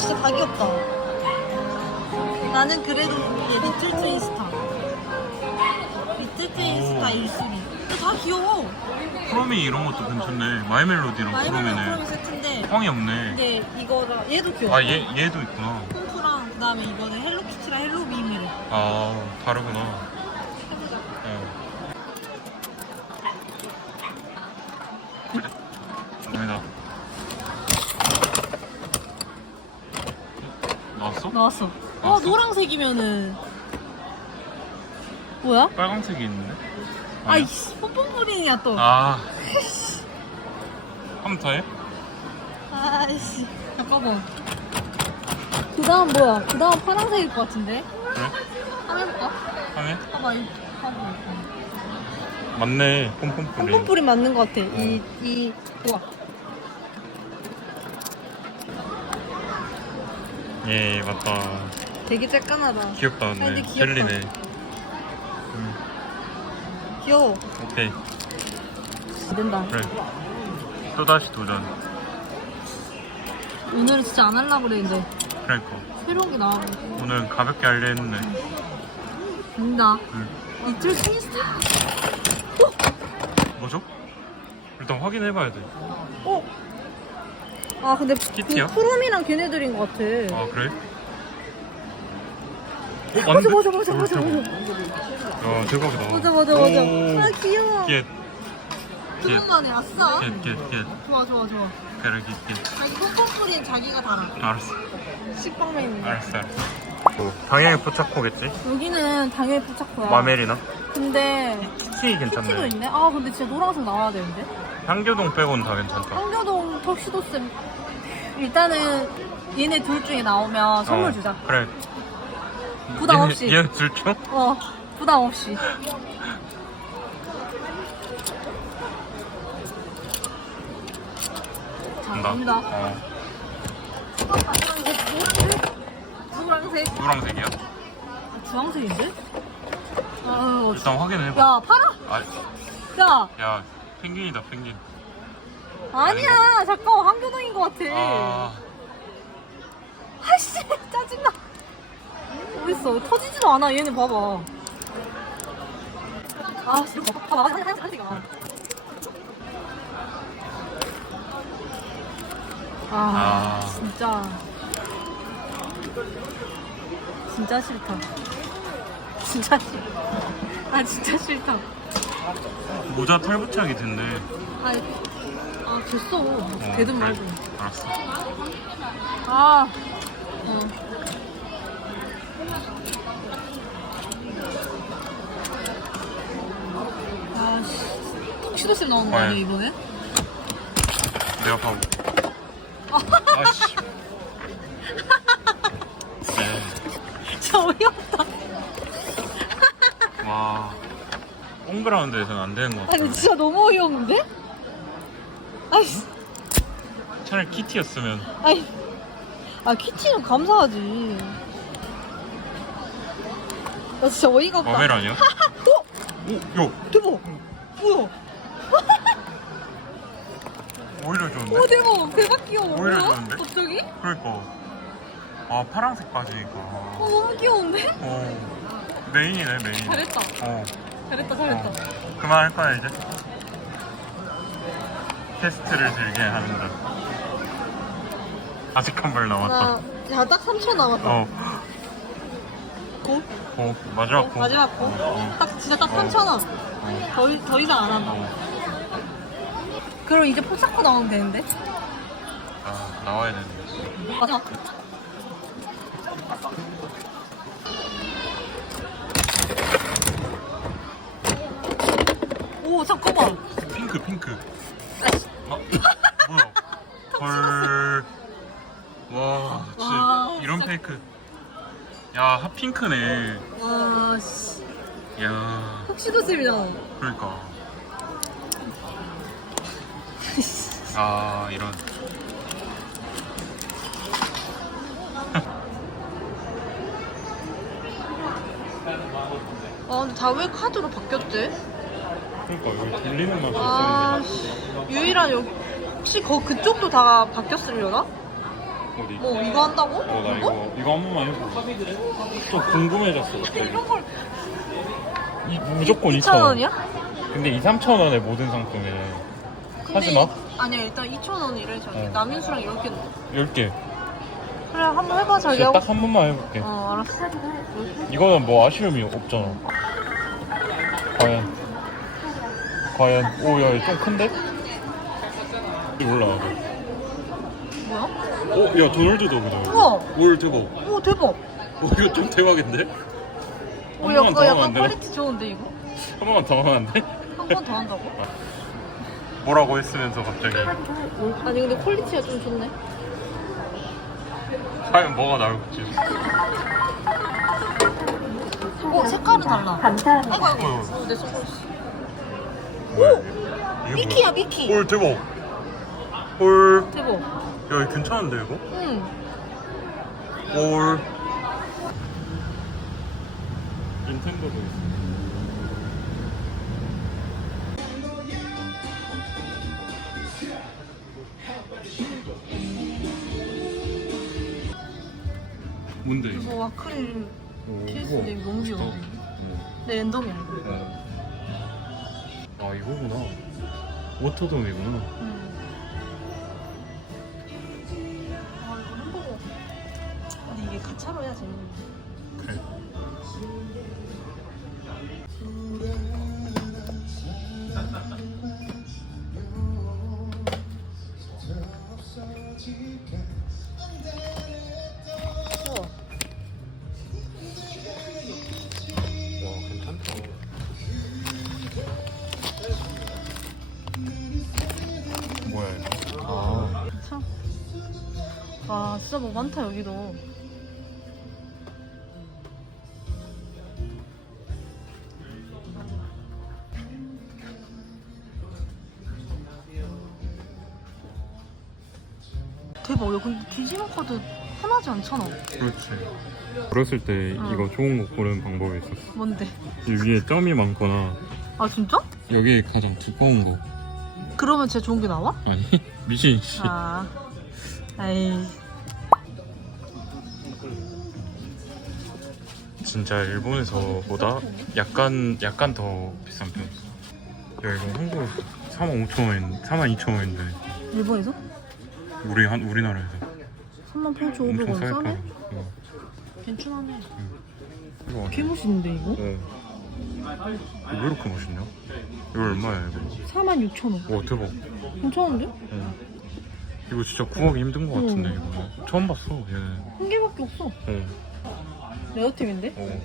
진짜 다 귀엽다. 나는 그래도 얘 리틀 트윈스타. 리틀 트윈스타 오. 1순위. 근데 다 귀여워. 프로미 이런 것도 괜찮네. 마이멜로디랑 마이멜로 프로미네. 프로미 세트인데 꽝이 없네. 근데 이거랑 얘도 귀여워. 아, 얘, 얘도 있구나. pom프랑 그다음에 이거는 헬로키티랑 헬로비미로. 아, 다르구나. 해보자. 어. 그래. 감사합니다. 나왔어? 어 나왔어? 노란색이면은 뭐야? 빨강색이 있는데? 아니야? 아이씨 pompom뿌린이야 또. 아. 한 번 더 해? 아이씨 잠깐만. 그 다음 뭐야? 그 다음 파란색일 것 같은데? 그래? 한번 해볼까? 하네? 봐봐 이 봐봐. 맞네. pompom뿌리. pompom뿌린 맞는 것 같아. 이 이 우와. 예, 맞다. 되게 쬐깐하다. 귀엽다, 아, 근데 근데. 귀엽다. 젤리네. 음, 귀여워. 오케이. 안 된다. 그래. 또다시 도전. 오늘은 진짜 안 하려고 그랬는데 그러니까. 새로운 게 나와가지고. 오늘 가볍게 하려 했는데. 된다. 응. 이틀 스니스타. 뭐죠? 일단 확인해봐야 돼. 어? 아 근데 키티야? 그 프롬이랑 걔네들인 것 같아. 아, 그래? 어, 맞아? 맞아 맞아 맞아 어, 맞아. 야, 대박이다. 맞아 맞아 맞아. 오. 아 귀여워. 겟, 그만만해 아싸. 겟, 겟, 겟. 좋아 좋아 좋아. 그래, 겟, 겟. 자기 pompom뿌린 자기가 달아. 알았어. 식빵맨 있는 거. 알았어, 알았어. 뭐, 당연히 포착코겠지? 여기는 당연히 포착코야. 마멜이나? 근데 키티 키티도 괜찮네. 있네. 아 근데 진짜 노란색 나와야 되는데. 향교동 빼고는 다 괜찮다. 황교동 턱시도 쌤. 일단은 얘네 둘 중에 나오면 선물 어, 주자. 그래. 부담 없이. 얘네 둘 중? 어 부담 없이. 자 간다. 어, 노란색, 노란색이야? 아, 주황색인데? 아, 일단 확인해 봐. 야 파라? 아, 야 야, 펭귄이다, 펭귄. 아니야 잠깐 황교동인 것 같아. 아, 아씨 짜증나. 어딨어 터지지도 않아 얘는 봐봐. 아 진짜 봐봐 한시가. 아 아. 진짜 진짜 싫다. 진짜 싫. 아 진짜 싫다. 모자 털부착이 된대. 아, 아 됐어. 어, 되든 그래. 말고. 알았어. 아. 어. 아, 씨. 턱시도쌤 나오는 거 네. 아니야, 이번에? 내가 봐보. 아씨. 네. 진짜 어이없다. 와. 홈그라운드에서는 안 되는 것 같아. 아니, 진짜 너무 어이없는데? 아이씨, 차라리 키티였으면. 아이. 아, 키티는 감사하지. 나 진짜 어이가 없다. 마멜 아니야? 어? 오, 요. 대박! 뭐야? 오히려 좋은데? 오, 대박! 대박 귀여워. 오히려 뭐야? 좋은데? 갑자기? 그러니까. 아, 파란색 빠지니까. 어, 너무 귀여운데? 어. 메인이네, 메인. 잘했다. 어. 잘했다, 어. 잘했다. 그만할 거야, 이제. 테스트를 즐겨야 하는다. 아직 한 발 남았다. 나, 야, 딱 3초 남았다. 어. 고? 고. 마지막 고. 마지막 고? 어, 어. 딱, 진짜 딱 어. 3천 원. 어. 더, 이- 더 이상 안 한다. 어. 그럼 이제 포착코 나오면 되는데? 아, 나와야 되는데. 맞아. 오, 잠깐만. 핑크, 핑크. 어? 뭐야? 헐. 와, 진짜 와, 이런 진짜. 페이크. 야, 핫핑크네. 와, 씨. 야, 턱시도 쌤이잖아. 그러니까. 아, 이런. 아, 근데 다 왜 카드로 바뀌었지? 그러니까 여기 돌리는 맛이 아. 유일한 여기. 혹시 거 그쪽도 다 바뀌었으려나? 어디? 뭐 이거 한다고? 어, 나 이거 이거 한 번만 해보. 좀 궁금해졌어. 갑자기. 이런 걸 이 무조건 2천 2천 원이야? 근데 2, 3천 원에 모든 상품에 하지 마. 아니야 일단 2천 원이래 저기 어. 남윤수랑 이렇게 10개. 그래 한번 해봐 자기 진짜 하고 딱 한 번만 해볼게. 어 알았어 이거는 뭐 아쉬움이 없잖아. 과연. 과연. 오, 야, 좀 큰데? 이거 올라와. 뭐야? 오, 야, 도널드 더그다. 우와 올 대박. 오 대박 오, 이거 좀 대박인데? 오 한 번만 더 약간, 하면 약간 되나? 퀄리티 좋은데 이거? 한 번만 더 하면 안 돼? 한 번 더 한다고? 뭐라고 했으면서 갑자기. 아니 근데 퀄리티가 좀 좋네 과연 뭐가 나올지. 어 색깔은 달라 감사합니다. 아이고 아이고 어. 어, 내 선글라스 뭐야, 이게? 이게 미키야 미키 뭐야? 올 대박. 올. 대박 야, 이거 괜찮은데, 이거? 응 올. 닌텐도도 있어. 뭔데 이거 와크릴 오, 케이스인데 이거 너무 어. 내 엔더맨 어. 아 이거구나. 워터돔이구나. 응. 아 이거 햄버거 근데 이게 가차로 해야 재밌는데 그래 이거 아 참. 와 진짜 뭐 많다 여기도 대박 야 근데 디지몬 카드 흔하지 않잖아 그렇지 어렸을 때 어. 이거 좋은 거 고르는 방법이 있었어 뭔데? 이 위에 점이 많거나 아 진짜? 여기 가장 두꺼운 거 그러면 진짜 좋은 게 나와? 아니 미신 씨 아 아이 진짜 일본에서보다 약간 약간 더 비싼 편. 야 이거 한국 4만 5천 원, 4만 2천 원인데 일본에서? 우리 한 우리나라에서 38,500원 엄청 쌀 싸네? 거야. 어. 괜찮네 이거 개 멋있는데 이거? 어. 이거 왜 이렇게 멋있냐? 이거 얼마야 이거? 46,000원 와 대박. 괜찮은데? 어. 이거 진짜 구하기 힘든 거 같은데 이거. 처음 봤어 얘는. 한 개밖에 없어 어. 레어템인데? 어.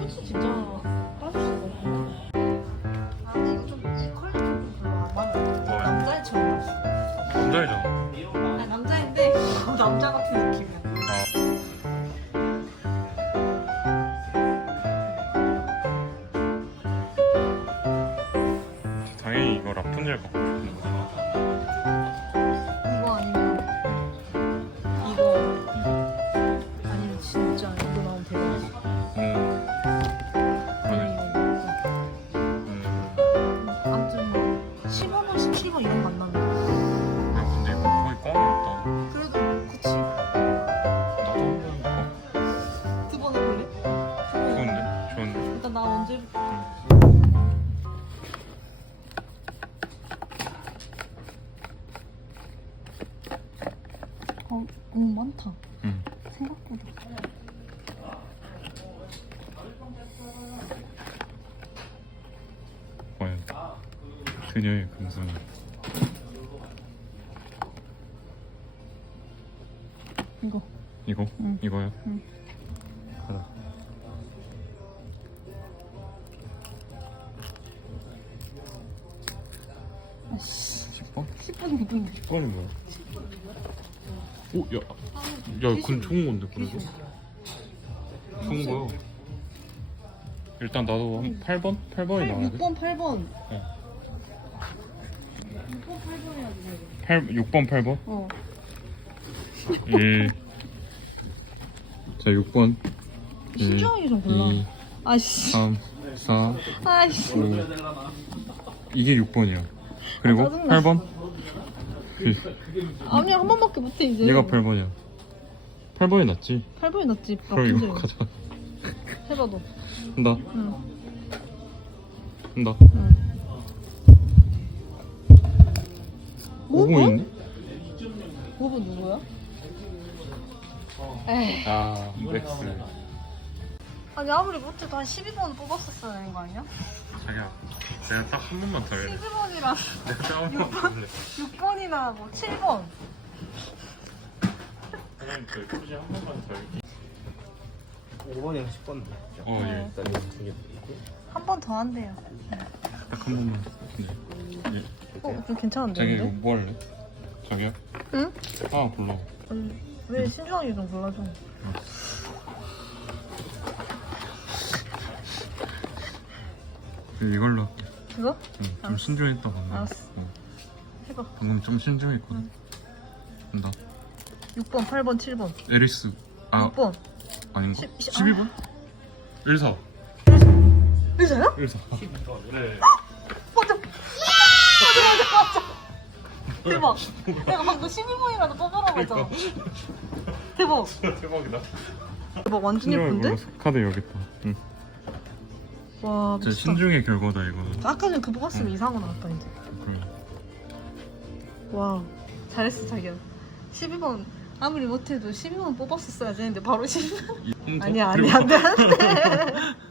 후지 진짜 빠질 수가 없구나 아 근데 이거 좀이 퀄리티 좀 별로 안 맞아 남자애처럼 나왔어 남자이잖아. 아니 남자인데 남자 같은 느낌이야 당연히 이거 라푼 그녀의 금손이 이거 이거? 응. 이거야? 응. 가자. 아씨 10번? 10번 이거 10번이 뭐야? 오, 야, 야, 그건 좋은 건데, 그래도. 좋은 거야. 일단 나도 한 8번? 8번이 나와야 돼. 6번 8번 어. 6번 8번 해야 돼 8, 6번, 8번? 어 1. 자, 6번. 신중하게 좀 골라 2, 아씨 3, 4, 아이씨 5. 이게 6번이야. 그리고 아, 짜증나. 8번? 아니 한 번밖에 못해 이제 얘가 8번이야 8번이 낫지 8번이 낫지 그럼 이거 가자 해봐 너 한다 응. 한다 응. 5번인데? 5번 누구야? 에이. 아 맥스. 아니 아무리 못해도 한 12번 뽑았었어야 되는 거 아니야? 자기야 내가 딱 한 번만 더 해야 12번이랑 내가 딱 한 번만 더 해. 6번이나 뭐 7번 사장님 저 표지 한 번만 더 할게 5번이랑 10번인데 어예. 네. 일단 이거 두개 있고. 한 번 더 한대요. 딱 한 번만 네. 어? 좀 괜찮은데 자기 이거 근데? 뭐 할래? 자기야? 응? 하나 골라 아니, 왜 신중하게 좀 골라줘 이걸로 할게 그거? 응, 좀 알았어. 신중했다 방금 알았어. 어, 해봐 방금 좀 신중했거든 한다 6번 8번 7번 에리스 아 6번 아닌가? 십- 십- 12번? 1사 의사야? 1사 네 대박. 내가 방금 12번이라도 뽑으라고 했잖아 대박. 대박이다. 대박. 완전 예쁜데? 카드 여기 있다. 응. 와 진짜 미쳤다. 신중의 결과다 이거는. 아까 전에 그 뽑았으면 이상한 거 나왔다 이제. 그래. 와 잘했어 자기야. 12번. 아무리 못해도 12번 뽑았었어야 되는데 바로 12번. 이- 좀 더? 아니야 아니야 안돼 안돼